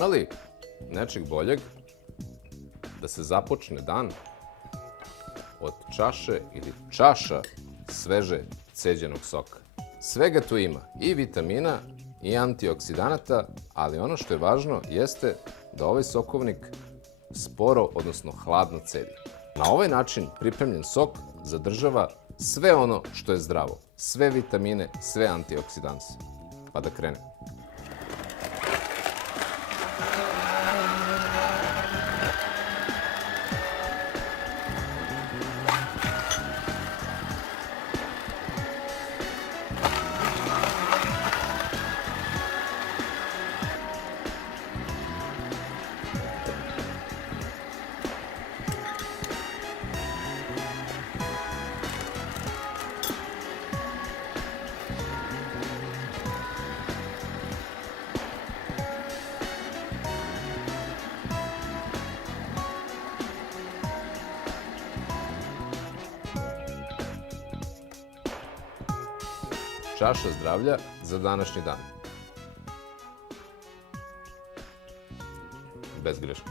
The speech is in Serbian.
Ima li nečeg boljeg da se započne dan od čaše ili čaša sveže ceđenog soka? Svega tu ima, i vitamina, i antioksidanata, ali ono što je važno jeste da ovaj sokovnik sporo, odnosno hladno cedi. Na ovaj način pripremljen sok zadržava sve ono što je zdravo, sve vitamine, sve antioksidanse. Pa da krenemo. Čaša zdravlja za današnji dan. Bez greške.